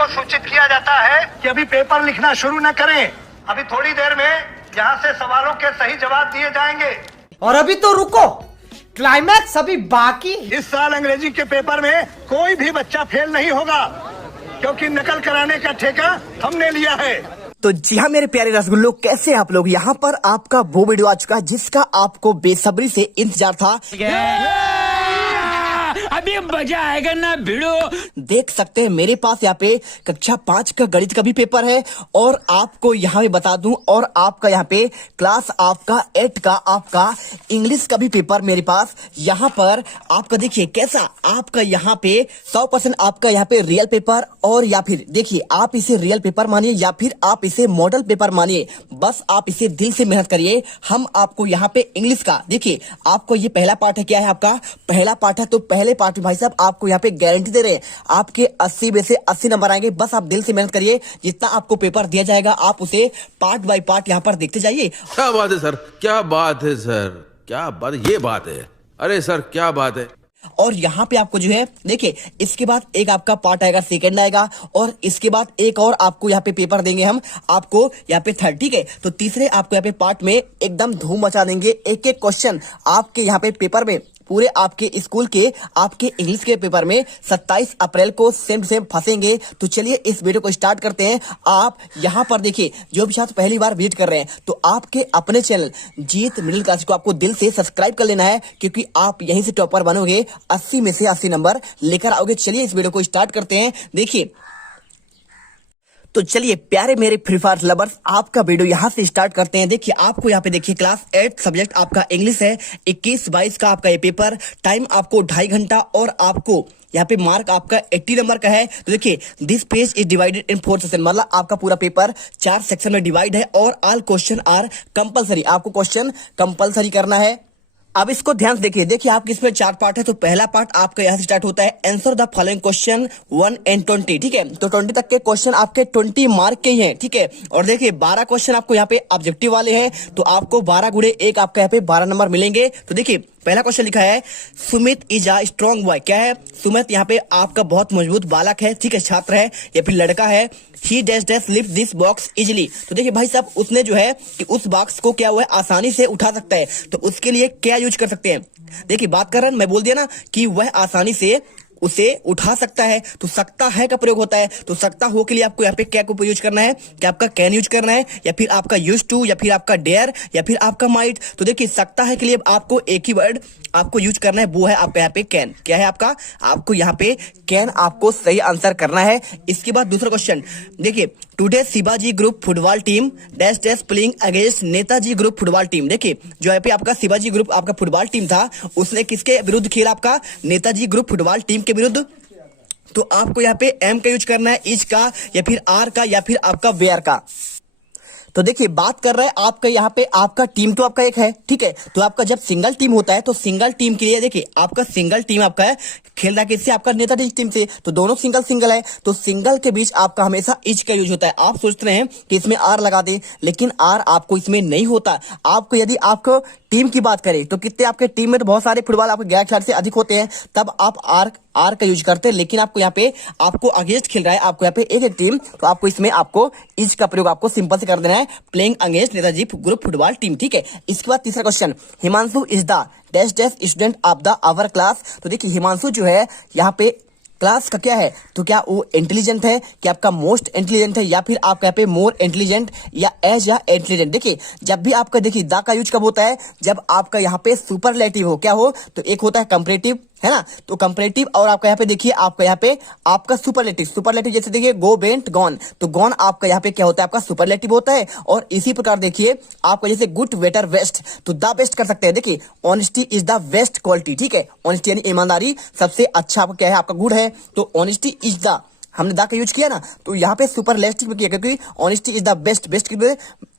को सूचित किया जाता है कि अभी पेपर लिखना शुरू न करें। अभी थोड़ी देर में यहाँ से सवालों के सही जवाब दिए जाएंगे। और अभी तो रुको, क्लाइमैक्स अभी बाकी। इस साल अंग्रेजी के पेपर में कोई भी बच्चा फेल नहीं होगा, क्योंकि नकल कराने का ठेका हमने लिया है। तो जी हाँ मेरे प्यारे रसगुल्लो, कैसे आप लोग। यहाँ पर आपका वो वीडियो आ चुका है जिसका आपको बेसब्री से इंतजार था। अभी मजा आएगा ना भिड़ो। देख सकते हैं मेरे पास यहाँ पे कक्षा 5 का गणित का भी पेपर है, और आपको यहाँ पे बता दूं, और आपका यहाँ पे क्लास आपका 8 का आपका इंग्लिश का भी पेपर मेरे पास यहाँ पर आपका देखिए कैसा आपका यहाँ पे 100% आपका यहाँ पे रियल पेपर, और या फिर देखिए आप इसे रियल पेपर मानिए या फिर आप इसे मॉडल पेपर मानिए, बस आप इसे दिल से मेहनत करिए। हम आपको यहाँ पे इंग्लिश का देखिए आपको ये पहला पार्ट है, क्या है आपका पहला पार्ट है, तो पहले पार्ट में भाई साहब आपको यहाँ पे गारंटी दे रहे हैं आपके 80 में से 80 नंबर आएंगे। बस आप दिल से मेहनत करिए, जितना आपको पेपर दिया जाएगा आप उसे पार्ट बाय पार्ट यहाँ पर देखते जाइए। क्या बात है सर, क्या बात है सर, क्या बात, ये बात है, अरे सर क्या बात है। और यहाँ पे आपको जो है देखिए इसके बाद एक आपका पार्ट आएगा, सेकंड आएगा, और इसके बाद एक और आपको यहाँ पे पेपर देंगे हम आपको यहाँ पे थर्ड, ठीक है। तो तीसरे आपको यहाँ पे पार्ट में एकदम धूम मचा देंगे। एक एक क्वेश्चन आपके यहाँ पे पेपर में पूरे आपके स्कूल के आपके इंग्लिश के पेपर में 27 अप्रैल को सेम सेम फंसेंगे। तो चलिए इस वीडियो को स्टार्ट करते हैं। आप यहाँ पर देखिए जो भी छात्र पहली बार विजिट कर रहे हैं तो आपके अपने चैनल जीत मिडिल क्लास को आपको दिल से सब्सक्राइब कर लेना है, क्योंकि आप यहीं से टॉपर बनोगे, 80 में से 80 नंबर लेकर आओगे। चलिए इस वीडियो को स्टार्ट करते हैं। देखिए तो चलिए प्यारे मेरे फ्री फायर लवर्स, आपका वीडियो यहाँ से स्टार्ट करते हैं। देखिए आपको यहाँ पे देखिए क्लास 8 सब्जेक्ट आपका इंग्लिश है, 21-22 का आपका ये पेपर, टाइम आपको 2.5 घंटा, और आपको यहाँ पे मार्क आपका 80 नंबर का है। तो देखिए this page is divided in 4 section, मतलब आपका पूरा पेपर 4 सेक्शन में डिवाइड है, और ऑल क्वेश्चन आर कंपलसरी, आपको क्वेश्चन कंपलसरी करना है। अब इसको ध्यान से देखिए, देखिए आपके इसमें 4 पार्ट है। तो पहला पार्ट आपका यहाँ से स्टार्ट होता है, answer the following question 1 and 20, ठीक है। तो 20 तक के क्वेश्चन आपके 20 मार्क के ही हैं, ठीक है। और देखिए 12 क्वेश्चन आपको यहाँ पे ऑब्जेक्टिव वाले हैं, तो आपको 12 गुणे 1 आपका यहाँ पे 12 नंबर मिलेंगे। तो देखिए पहला क्वेश्चन लिखा है Sumit is a strong boy, क्या है सुमित यहाँ पे आपका बहुत मजबूत बालक है, ठीक है, छात्र है या फिर लड़का है। ही dash dash lift this box easily, तो देखिए भाई साहब उसने जो है कि उस बॉक्स को क्या हुआ है आसानी से उठा सकता है, तो उसके लिए क्या यूज कर सकते हैं। देखिए बात कर रहे हैं, मैं बोल दिया ना कि वह आसानी से उसे उठा सकता है, तो सकता है का प्रयोग होता है। तो सकता हो के लिए आपको यहाँ पे क्या को यूज करना है, कि आपका कैन यूज करना है, या फिर आपका यूज टू, या फिर आपका डेयर, या फिर आपका माइट। तो देखिए सकता है के लिए आपको एक ही वर्ड आपको यूज करना है, वो है आपका यहाँ पे कैन। क्या है आपको यहाँ पे कैन आपको सही आंसर करना है। इसके बाद दूसरा क्वेश्चन देखिए, today Shivaji group football team dash dash playing against Netaji group football team. देखिए जो यहाँ पे आपका शिवाजी ग्रुप आपका फुटबॉल टीम था, उसने किसके विरुद्ध खेला, आपका नेताजी ग्रुप फुटबॉल टीम के विरुद्ध। तो आपको यहाँ पे एम का यूज करना है, इज का, या फिर आर का, या फिर आपका वेयर का। तो देखिए बात कर रहे हैं आपका यहाँ पे आपका टीम तो आपका एक है, ठीक है। तो आपका जब सिंगल टीम होता है तो सिंगल टीम के लिए देखिए आपका सिंगल टीम आपका है खेल रहा है किससे, आपका नेताजी टीम से, तो दोनों सिंगल सिंगल है, तो सिंगल के बीच आपका हमेशा इज का यूज होता है। आप सोच रहे हैं कि इसमें आर लगा दे, लेकिन आर आपको इसमें नहीं होता। आपको यदि आपको टीम की बात करें तो कितने आपके टीम में तो बहुत सारे फुटबॉल आपके 11 खिलाड़ी से अधिक होते हैं, तब आप आर का यूज करते हैं। लेकिन आपको यहाँ पे आपको अगेंस्ट खेल रहा है, आपको यहाँ पे एक टीम, तो आपको इसमें आपको इज का प्रयोग आपको सिंपल से कर देना है, playing against Netaji group football team, ठीक है। इसके बाद तीसरा question, Himanshu is the dash dash student of the our class. तो देखिए हिमांशु जो है यहाँ पे क्लास का क्या है, तो क्या वो इंटेलिजेंट है, क्या आपका मोस्ट इंटेलिजेंट है, या फिर आपका यहाँ पे मोर इंटेलिजेंट, या एज या इंटेलिजेंट। देखिए जब भी आपका देखिए द का यूज कब होता है, जब आपका यहाँ पे सुपरलेटिव हो, क्या हो, तो एक होता है कंपैरेटिव, है ना, तो कंपैरेटिव, और आपका यहाँ पे देखिए आपका यहाँ पे आपका सुपरलेटिव जैसे देखिए गो बेंट गॉन, तो गॉन आपका यहाँ पे क्या होता है, आपका सुपरलेटिव होता है। और इसी प्रकार देखिए आपका जैसे गुड बेटर बेस्ट, तो द बेस्ट कर सकते हैं। देखिए honesty is the best quality, ठीक है, ऑनेस्टी यानी ईमानदारी सबसे अच्छा आपका क्या है, आपका गुड है, तो ऑनेस्टी इज द, हमने दा का यूज किया ना, तो यहाँ पे सुपरलेटिव में किया, क्योंकि honesty is the best, best के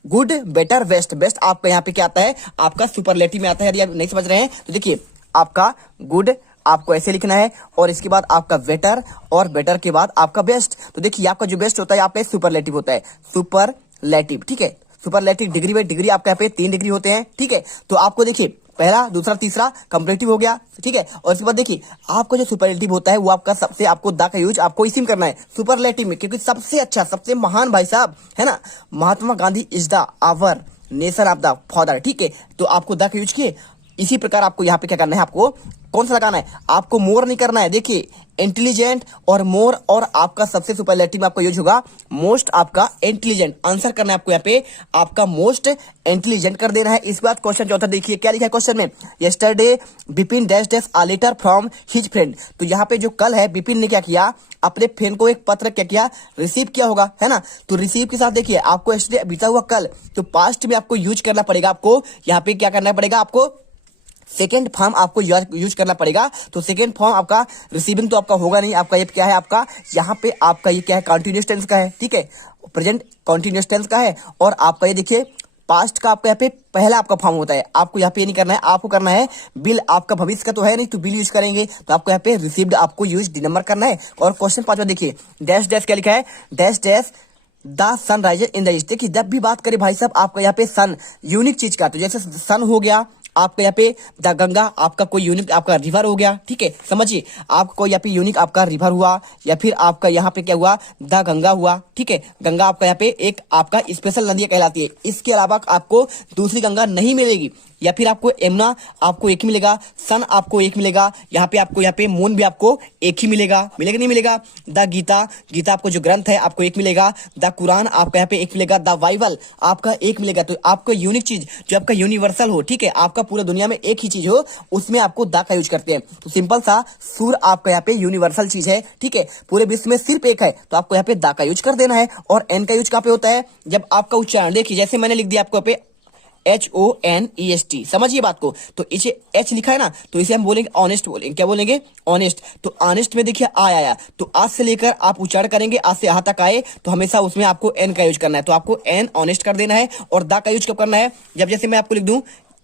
गुड बेटर बेस्ट, बेस्ट आपका यहाँ पे क्या आता है, आपका सुपरलेटिव में आता है। यदि आप नहीं समझ रहे हैं तो देखिए आपका गुड आपको ऐसे लिखना है, और इसके बाद आपका बेटर, और बेटर के बाद आपका बेस्ट। तो देखिए आपका जो बेस्ट होता है आपका सुपरलेटिव होता है, सुपरलेटिव, ठीक है। सुपरलेटिव डिग्री बाई डिग्री आपका यहाँ पे 3 डिग्री होते हैं, ठीक है। तो आपको देखिए पहला, दूसरा, तीसरा कंपैरेटिव हो गया, ठीक है। और इसके बाद देखिए आपका जो सुपरलेटिव होता है वो आपका सबसे, आपको द का यूज आपको इसी में करना है सुपरलेटिव में, क्योंकि सबसे अच्छा, सबसे महान भाई साहब है ना, Mahatma Gandhi is the our nation of the father, ठीक है। तो आपको द का यूज किए, इसी प्रकार आपको यहाँ पे क्या करना है, आपको कौन सा लगाना है, आपको मोर नहीं करना है। देखिए इंटेलिजेंट और मोर, और आपका सबसे सुपरलेटिव में आपका यूज होगा मोस्ट, आपका इंटेलिजेंट। आंसर करना है आपको यहाँ पे, आपका मोस्ट इंटेलिजेंट कर देना है। इसके बाद क्वेश्चन चौथा देखिए क्या लिखा है क्वेश्चन में, yesterday Bipin dash dash a letter from his friend. तो यहाँ पे जो कल है बिपिन ने क्या किया, अपने फ्रेंड को एक पत्र क्या किया, रिसीव किया होगा, है ना। तो रिसीव के साथ देखिए आपको यस्टरडे बीता हुआ कल, तो पास्ट में आपको यूज करना पड़ेगा, आपको यहाँ पे क्या करना पड़ेगा, आपको सेकेंड फॉर्म आपको यूज करना पड़ेगा। तो सेकेंड फॉर्म आपका रिसीविंग तो आपका होगा नहीं, आपका ये क्या है, आपका यहाँ पे आपका ये क्या है, कंटिन्यूअस टेंस का है, ठीक है, प्रेजेंट कंटिन्यूअस टेंस का है। और आपका ये देखिए पास्ट का आपका यहाँ पे पहला आपका फॉर्म होता है, आपको यहाँ पे नहीं करना है, आपको करना है बिल, आपका भविष्य का तो है नहीं, तो बिल यूज करेंगे, तो आपको यहाँ पे रिसीव्ड आपको यूज डी नंबर करना है। और क्वेश्चन पांचवा देखिए, डैश डैश क्या लिखा है, dash dash the sun rises in the east. देखिए जब भी बात करें भाई साहब आपका यहाँ पे सन यूनिक चीज का, तो जैसे सन हो गया आपका यहाँ पे द गंगा, आपका कोई यूनिक आपका रिवर हो गया, ठीक है, समझिए आपका कोई यहाँ पे यूनिक आपका रिवर हुआ, या फिर आपका यहाँ पे क्या हुआ, द गंगा हुआ, ठीक है। गंगा आपका यहाँ पे एक आपका स्पेशल नदी कहलाती है, इसके अलावा आपको दूसरी गंगा नहीं मिलेगी। या फिर आपको यमुना आपको एक ही मिलेगा, सन आपको एक मिलेगा, यहाँ पे मून भी आपको एक ही मिलेगा, मिलेगा नहीं मिलेगा। द गीता, गीता आपको जो ग्रंथ है आपको एक मिलेगा। द कुरान आपका यहाँ पे एक मिलेगा। द बाइबल आपका एक मिलेगा। तो आपको यूनिक चीज जो आपका यूनिवर्सल हो, ठीक है, आपका पूरा दुनिया में एक ही चीज हो, उसमें आपको द का यूज करते हैं। तो सिंपल सा सूर्य आपका यहाँ पे यूनिवर्सल चीज है, ठीक है, पूरे विश्व में सिर्फ एक है, तो आपको यहाँ पे द का यूज कर देना है। और एन का यूज कहाँ पे होता है, जब आपका उच्चारण देखिए, जैसे मैंने लिख दिया आपको यहाँ पे HONEST, समझिए बात को। तो इसे H लिखा है ना, तो इसे हम बोलेंगे ऑनेस्ट, बोलेंगे क्या बोलेंगे, ऑनेस्ट। तो ऑनेस्ट में देखिए आया, तो आज से लेकर आप उच्चारण करेंगे, आज से यहाँ तक आए, तो हमेशा उसमें आपको N का यूज करना है। तो आपको N ऑनेस्ट कर देना है। और द का यूज कब करना है, जब जैसे मैं आपको लिख दूं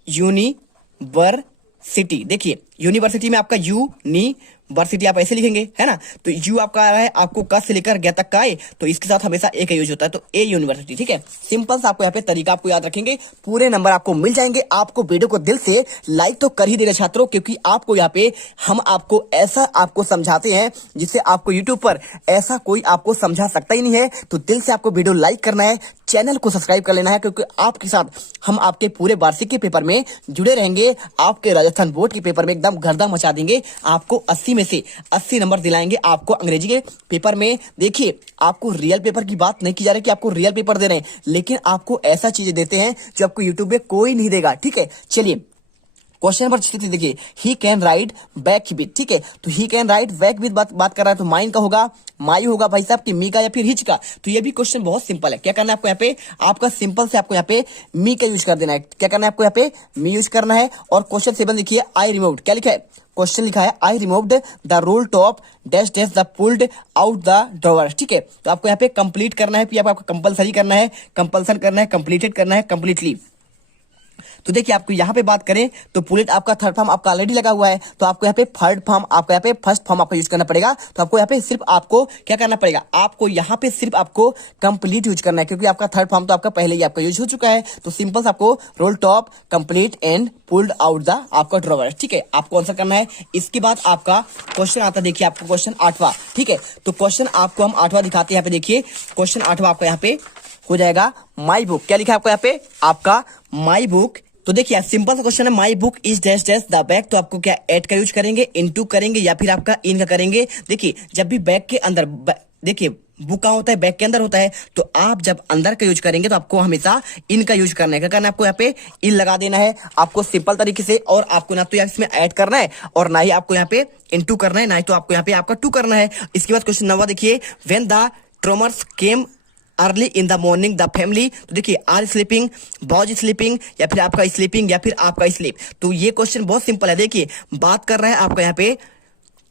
यूनिवर्सिटी, देखिए यूनिवर्सिटी में आपका यूनिवर्सिटी आप ऐसे लिखेंगे, है ना। तो यू आपका आ रहा है, आपको क से लेकर ग तक का आए, तो इसके साथ हमेशा ए का यूज होता है, तो ए यूनिवर्सिटी, ठीक है। सिंपल सा आपको यहाँ पे तरीका आपको याद रखेंगे, पूरे नंबर आपको मिल जाएंगे। आपको वीडियो को दिल से लाइक तो कर ही देना छात्रों, क्योंकि आपको यहाँ पे हम आपको ऐसा आपको समझाते हैं जिससे आपको यूट्यूब पर ऐसा कोई आपको समझा सकता ही नहीं है। तो दिल से आपको वीडियो लाइक करना है, चैनल को सब्सक्राइब कर लेना है, क्योंकि आपके साथ हम आपके पूरे वार्षिक के पेपर में जुड़े रहेंगे। आपके राजस्थान बोर्ड के पेपर में एकदम गर्दा मचा देंगे, आपको 80 में से 80 नंबर दिलाएंगे आपको अंग्रेजी के पेपर में। देखिए आपको रियल पेपर की बात नहीं की जा रही कि आपको रियल पेपर दे रहे हैं, लेकिन आपको ऐसा चीजें देते हैं जो आपको यूट्यूब पे कोई नहीं देगा, ठीक है। चलिए क्वेश्चन नंबर 6 देखिए, he can ride back with, ठीक है। तो he can ride back with बात कर रहा है, तो माइन का होगा, माई होगा भाई साहब, कि मी का या फिर हिच का। तो ये भी क्वेश्चन बहुत सिंपल है। क्या करना है आपको यहाँ पे, आपका सिंपल से आपको यहाँ पे मी का यूज कर देना है। क्या करना है आपको यहाँ पे, मी यूज करना है। और क्वेश्चन 7 देखिए, आई रिमूव्ड, क्या लिखा है, क्वेश्चन लिखा है I removed the roll top dash dash the pulled out the drawer, ठीक है। तो आपको यहाँ पे कंप्लीट करना है, फिर आपको कंपलसरी करना है, कंपल्सन करना है, कंप्लीटेड करना है, कंप्लीटली। तो देखिए आपको यहाँ पे बात करें तो पुलेट आपका थर्ड फॉर्म आपका ऑलरेडी लगा हुआ है, तो आपको यहाँ पे थर्ड फॉर्म, आपको यहाँ पे फर्स्ट फॉर्म आपको यूज करना पड़ेगा। तो आपको यहाँ पे सिर्फ आपको क्या करना पड़ेगा, आपको यहाँ पे सिर्फ आपको कंप्लीट यूज करना है, क्योंकि आपका थर्ड फॉर्म तो आपका पहले ही आपका यूज हो चुका है। तो सिंपल से आपको role top complete and pulled out the आपका ड्रॉवर, ठीक है, आपको आंसर करना है। इसके बाद आपका क्वेश्चन आता है, देखिए आपको क्वेश्चन 8वां, ठीक है। तो क्वेश्चन आपको हम 8वां दिखाते हैं, यहाँ पे देखिए क्वेश्चन 8वां आपका यहाँ पे हो जाएगा माई बुक। क्या लिखा है आपको यहाँ पे, आपका माई बुक। तो देखिए सिंपल सा क्वेश्चन है, my book is dash dash the bag. तो आपको क्या एट का यूज करेंगे, इनटू करेंगे, या फिर आपका इन का करेंगे। देखिए जब भी बैग के अंदर, देखिए बुक कहाँ होता है, बैग के अंदर होता है, तो आप जब अंदर का यूज करेंगे तो आपको हमेशा इन का यूज करना है। क्या करना है आपको यहाँ पे इन लगा देना है, आपको सिंपल तरीके से। और आपको ना तो इसमें ऐड करना है और ना ही आपको यहाँ पे इनटू करना है, ना ही तो आपको यहाँ पे आपका टू करना है। इसके बाद क्वेश्चन 9वां देखिए, when the tremors came early in the morning the family. तो देखिए आर स्लीपिंग, बॉज स्लीपिंग, या फिर आपका स्लीपिंग, या फिर आपका स्लीप। तो ये क्वेश्चन बहुत सिंपल है। देखिए बात कर रहा है आपका यहाँ पे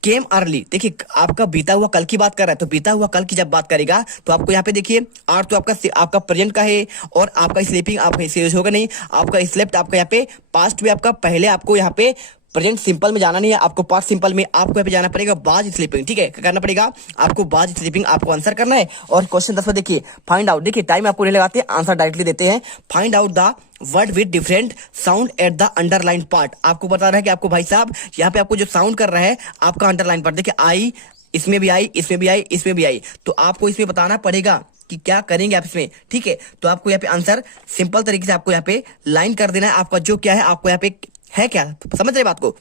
केम अर्ली, देखिए आपका बीता हुआ कल की बात कर रहा है, तो बीता हुआ कल की जब बात करेगा तो आपको यहाँ पे देखिए आर तो आपका प्रेजेंट का है, और आपका स्लीपिंग आपका यूज होगा नहीं, आपका स्लेप्ट आपका यहाँ पे पास्ट में आपका पहले आपको यहाँ पे प्रेजेंट सिंपल में जाना नहीं है आपको, पास्ट सिंपल में आपको यहाँ पे जाना पड़ेगा वाज स्लीपिंग, ठीक है। क्या करना पड़ेगा आपको, वाज स्लीपिंग आपको आंसर करना है। और क्वेश्चन 10 में देखिए फाइंड आउट, देखिए टाइम आपको नहीं लगाते, आंसर डायरेक्टली देते हैं। Find out the word with different sound at the underline part. आपको बता रहा है कि आपको भाई साहब यहाँ पे आपको जो साउंड कर रहा है आपका अंडरलाइन पार्ट, देखिए आई, इसमें भी आई, इसमें भी आई, इसमें भी आई, तो आपको इसमें बताना पड़ेगा कि क्या करेंगे आप इसमें, ठीक है। तो आपको यहाँ पे आंसर सिंपल तरीके से आपको यहाँ पे लाइन कर देना है, आपका जो क्या है आपको यहाँ पे है क्या, समझ रहे बात को।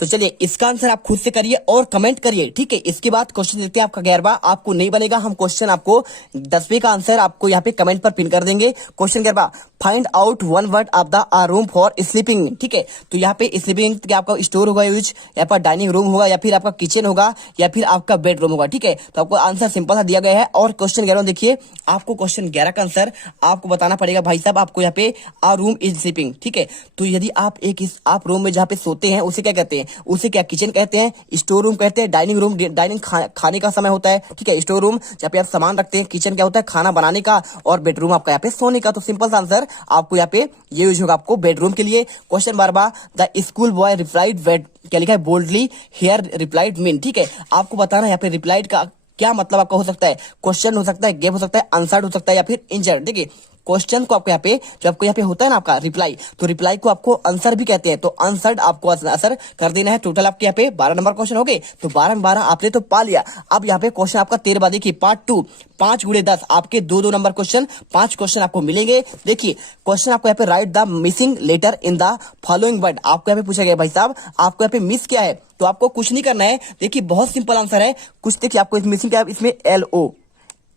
तो चलिए इसका आंसर आप खुद से करिए और कमेंट करिए, ठीक है। इसके बाद क्वेश्चन देखते हैं आपका 11वां, आपको नहीं बनेगा, हम क्वेश्चन आपको 10वीं का आंसर आपको यहाँ पे कमेंट पर पिन कर देंगे। Question 11, find out one word of the room for sleeping, ठीक है। तो यहाँ पे स्लीपिंग क्या आपका स्टोर होगा यूज, यहाँ पर डाइनिंग रूम होगा, या फिर आपका किचन होगा, या फिर आपका बेडरूम होगा, ठीक है। तो आपको आंसर सिंपल सा दिया गया है। और क्वेश्चन 11 देखिए, आपको क्वेश्चन 11 का आंसर आपको बताना पड़ेगा भाई साहब, आपको यहाँ पे आ रूम इज स्लीपिंग, ठीक है। तो यदि आप आप रूम में जहाँ पे सोते हैं उसे क्या कहते हैं, उसे क्या किचन कहते हैं, स्टोर रूम कहते हैं, डाइनिंग रूम डाइनिंग खाने का समय होता है, ठीक है। स्टोर रूम जहाँ पे आप सामान रखते हैं, किचन क्या होता है खाना बनाने का, और बेडरूम आपका यहाँ पे सोने का। तो सिंपल सा आंसर आपको यहाँ पे ये यूज होगा आपको बेडरूम के लिए। Question 12, the school boy replied क्या लिखा है, बोल्डली हियर रिप्लाइड मीन, ठीक है। आपको बताना यहाँ पे रिप्लाइड का क्या मतलब आपका हो सकता है, क्वेश्चन हो सकता है, गेप हो सकता है, आंसर्ड हो सकता है, या फिर इंजर्ड। देखिए क्वेश्चन को आपको यहाँ पे जो आपको यहाँ पे होता है ना आपका रिप्लाई, तो रिप्लाई को आपको आंसर भी कहते हैं, तो आंसर्ड आपको आंसर कर देना है। टोटल आपके यहाँ पे 12 नंबर क्वेश्चन हो गए, तो 12 में 12 आपने तो पा लिया। अब यहाँ पे क्वेश्चन आपका 13 देखिए पार्ट 2, 5 गुणे 10 आपके 2-2 नंबर क्वेश्चन, 5 क्वेश्चन आपको मिलेंगे। देखिए क्वेश्चन आपको यहाँ पे write the missing letter in the following word, आपको यहाँ पे पूछा गया भाई साहब आपको यहाँ पे मिस क्या है, तो आपको कुछ नहीं करना है। देखिए बहुत सिंपल आंसर है, कुछ देखिए आपको मिसिंग क्या है, इसमें LO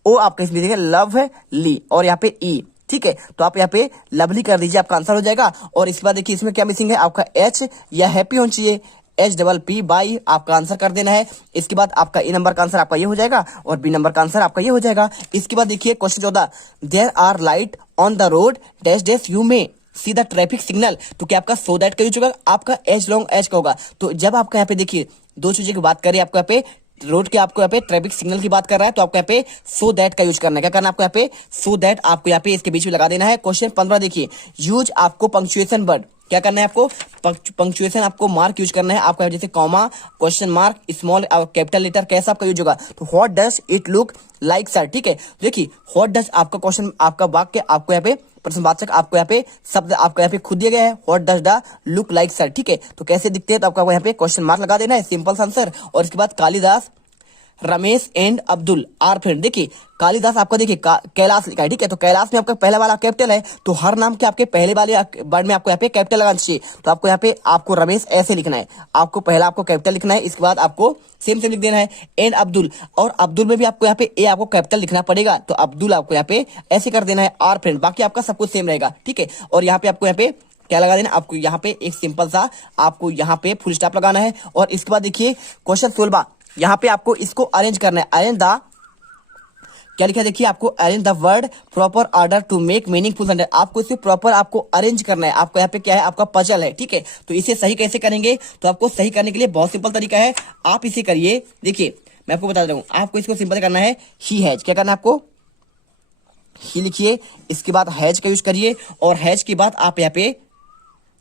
ओ आपका इसमें देखिए लव है ली, और यहाँ पे ई, ठीक है। तो आप यहाँ पे लवली कर दीजिए, आपका आंसर हो जाएगा। और इसके बाद देखिए इसमें क्या मिसिंग है, आपका H या हैप्पी होना चाहिए, HPP बाई आपका आंसर कर देना है। इसके बाद आपका ए नंबर का आंसर आपका ये हो जाएगा, और बी नंबर का आंसर आपका ये हो जाएगा। इसके बाद देखिए question 14, there are light on the road dash dash you में सी द ट्रैफिक सिग्नल, तो क्या आपका सो दैट का यूज होगा, आपका एच लॉन्ग एच का होगा। तो जब आपका यहाँ पे देखिए दो चीजों की बात करें, आपको यहाँ पे रोड के आपको यहाँ पे ट्रैफिक सिग्नल की बात कर रहा है, तो आपको यहाँ पे सो दैट का यूज करना है। क्या करना है आपको यहाँ पे, सो दैट आपको यहाँ पे इसके बीच में लगा देना है। क्वेश्चन 15 देखिए, यूज आपको पंक्चुएशन वर्ड, क्या करना है आपको पंक्चुएशन आपको मार्क यूज करना है। आपको जैसे कॉमा, क्वेश्चन मार्क, स्मॉल और कैपिटल लेटर कैसा आपका यूज होगा, तो what does it look like sir, ठीक है। देखिए व्हाट डज आपका क्वेश्चन आपका वाक्य आपको यहाँ पे प्रश्नवाचक आपको यहाँ पे शब्द आपको यहाँ पे खुद दिया गया है, what does the look like sir, ठीक है। तो कैसे दिखते हैं, तो आपको यहाँ पे क्वेश्चन मार्क लगा देना है, सिंपल आंसर। और इसके बाद Kalidas, Ramesh and Abdul are friend. देखिए कालिदास आपका देखिए कैलाश लिखा है, ठीक है। तो कैलाश में आपका पहला वाला कैपिटल है, तो हर नाम के आपके पहले वाले वर्ड में आपको यहाँ पे कैपिटल लगाना चाहिए। तो आपको यहाँ पे आपको रमेश ऐसे लिखना है, आपको पहला आपको कैपिटल लिखना है, इसके बाद आपको सेम लिख देना है एंड अब्दुल, और अब्दुल में भी आपको यहाँ पे ए आपको कैपिटल लिखना पड़ेगा, तो अब्दुल आपको यहाँ पे ऐसे कर देना है आर फ्रेंड। बाकी आपका सब कुछ सेम रहेगा, ठीक है। और यहाँ पे आपको यहाँ पे क्या लगा देना, आपको यहाँ पे एक सिंपल सा आपको यहाँ पे फुल स्टॉप लगाना है। और इसके बाद देखिए क्वेश्चन 16, यहाँ पे आपको इसको अरेंज करना है, अरेंज द क्या लिखा है देखिए, आपको arrange the word proper order to make meaningful sentence, आपको इसे प्रॉपर आपको अरेंज करना है। आपको यहाँ पे क्या है, आपका पजल है, ठीक है। तो इसे सही कैसे करेंगे, तो आपको सही करने के लिए बहुत सिंपल तरीका है, आप इसे करिए। देखिए मैं आपको बता रहा हूँ, आपको इसको सिंपल करना है, ही हैज, क्या करना है आपको, ही लिखिए, इसके बाद हैज का यूज करिए, और हैज के बाद आप यहाँ पे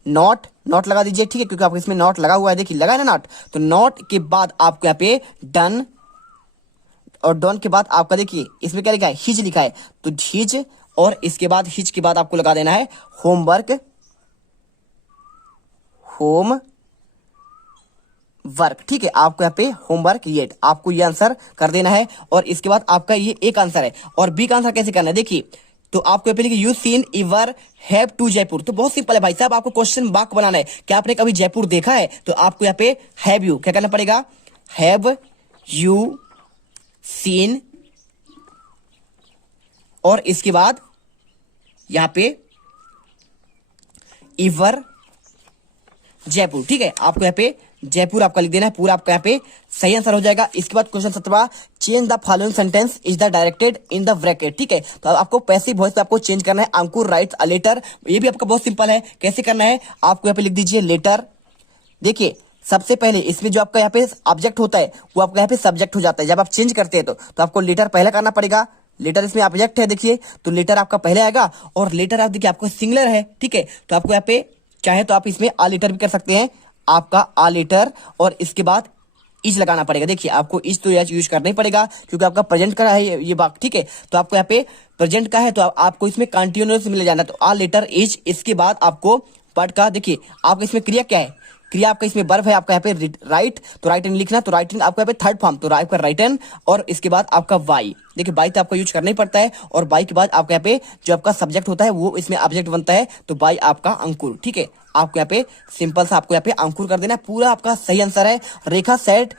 नॉट लगा दीजिए, ठीक है, क्योंकि आपको इसमें नॉट लगा हुआ है, देखिए लगा है ना नॉट। तो नॉट के बाद आपको यहाँ पे डन, और डन के बाद आपका देखिए इसमें क्या लिखा है, हिज लिखा है, तो हिज, और इसके बाद हिज के बाद आपको लगा देना है होमवर्क, ठीक है। आपको यहाँ पे होमवर्क ये आपको ये आंसर कर देना है। और इसके बाद आपका ये एक आंसर है, और बी का आंसर कैसे करना है, देखिए तो आपको यहाँ पे you seen ever have to Jaipur, तो बहुत सिंपल है भाई साहब, आपको क्वेश्चन वाक्य बनाना है, क्या आपने कभी जयपुर देखा है, तो आपको यहाँ पे हैव यू क्या करना पड़ेगा, हैव यू सीन, और इसके बाद यहाँ पे इवर जयपुर, ठीक है। आपको यहाँ पे जयपुर आपका लिख देना है, पूरा आपका यहाँ पे सही आंसर हो जाएगा। इसके बाद question 17, change the following sentence is the directed in the bracket, ठीक है। तो आपको पैसिव वॉइस पे आपको चेंज करना है, अंकुर राइट्स अ लेटर, ये भी आपका बहुत सिंपल है, कैसे करना है, आपको यहाँ पे लिख दीजिए लेटर। देखिए सबसे पहले इसमें जो आपका यहाँ पे ऑब्जेक्ट होता है वो आपका यहाँ पे सब्जेक्ट हो जाता है, जब आप चेंज करते हैं तो आपको लेटर पहले करना पड़ेगा। लेटर इसमें ऑब्जेक्ट है, देखिए तो लेटर आपका पहले आएगा, और लेटर आप देखिए आपको सिंगुलर है, ठीक है। तो आपको यहाँ पे चाहे तो आप इसमें आ लेटर भी कर सकते हैं, आपका आ लेटर, और इसके बाद इज लगाना पड़ेगा। देखिए आपको इज तो यूज करना ही पड़ेगा क्योंकि आपका प्रेजेंट का है ये बात, ठीक है। तो आपको यहाँ पे प्रेजेंट का है तो आपको इसमें कंटिन्यूअस मिल जाना, तो आ लेटर इज, इसके बाद आपको पार्ट का, देखिए आपका इसमें क्रिया क्या है, क्रिया आपका इसमें वर्ब है, आपका यहाँ पे राइट, तो राइट एंड लिखना, तो राइट एंड आपका यहाँ पे थर्ड फॉर्म, तो आपका राइट एंड, और इसके बाद आपका वाई। देखिए बाई तो आपको यूज करना ही पड़ता है, और बाई के बाद आपका यहाँ पे जो आपका सब्जेक्ट होता है वो इसमें ऑब्जेक्ट बनता है, तो बाई आपका अंकुर, ठीक है। आपको यहाँ पे सिंपल सा आपको यहाँ पे अंकुर कर देना है, पूरा आपका सही आंसर है। Rekha said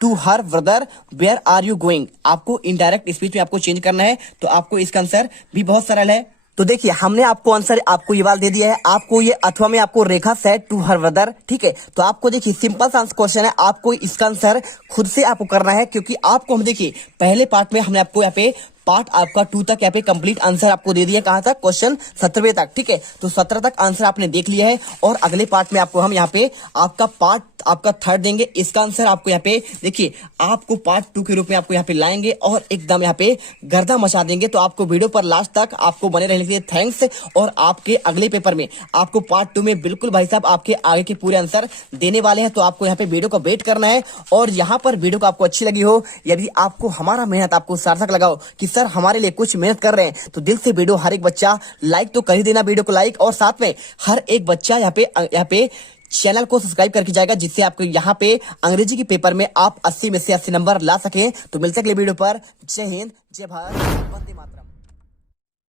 to her brother where are you going, आपको इनडायरेक्ट स्पीच में आपको चेंज करना है, तो आपको इसका आंसर भी बहुत सरल है। तो देखिए हमने आपको आंसर आपको ये वाला दे दिया है, आपको ये अथवा में आपको रेखा सेड टू हर ब्रदर, ठीक है। तो आपको देखिए सिंपल सा क्वेश्चन है, आपको इसका आंसर खुद से आपको करना है, क्योंकि आपको हम देखिए पहले पार्ट में हमने आपको यहाँ पे पार्ट आपका 2 तक यहाँ पे कंप्लीट आंसर आपको दे दिया, कहां तक, क्वेश्चन 17वें तक, ठीक है। तो 17 तक आंसर आपने देख लिया है, और अगले पार्ट में आपको हम यहाँ पे आपका पार्ट आपका थर्ड देंगे, इसका आंसर आपको यहाँ पे देखिए आपको पार्ट 2 के रूप में आपको यहाँ पे लाएंगे और एकदम यहाँ पे गर्दा मचा देंगे। तो आपको वीडियो पर लास्ट तक आपको बने रहने के लिए थैंक्स, और आपके अगले पेपर में आपको पार्ट 2 में बिल्कुल भाई साहब आपके आगे के पूरे आंसर देने वाले हैं। तो आपको यहाँ पे वीडियो का वेट करना है, और यहाँ पर वीडियो को आपको अच्छी लगी हो, यदि आपको हमारा मेहनत आपको सार्थक लगाओ कि सर हमारे लिए कुछ मेहनत कर रहे हैं, तो दिल से वीडियो हर एक बच्चा लाइक तो कर ही देना, वीडियो को लाइक, और साथ में हर एक बच्चा यहाँ पे चैनल को सब्सक्राइब करके जाएगा, जिससे आपको यहाँ पे अंग्रेजी के पेपर में आप 80 में से 80 नंबर ला सकें। तो मिलते हैं अगले वीडियो पर। जय हिंद, जय भारत, वंदे मातरम।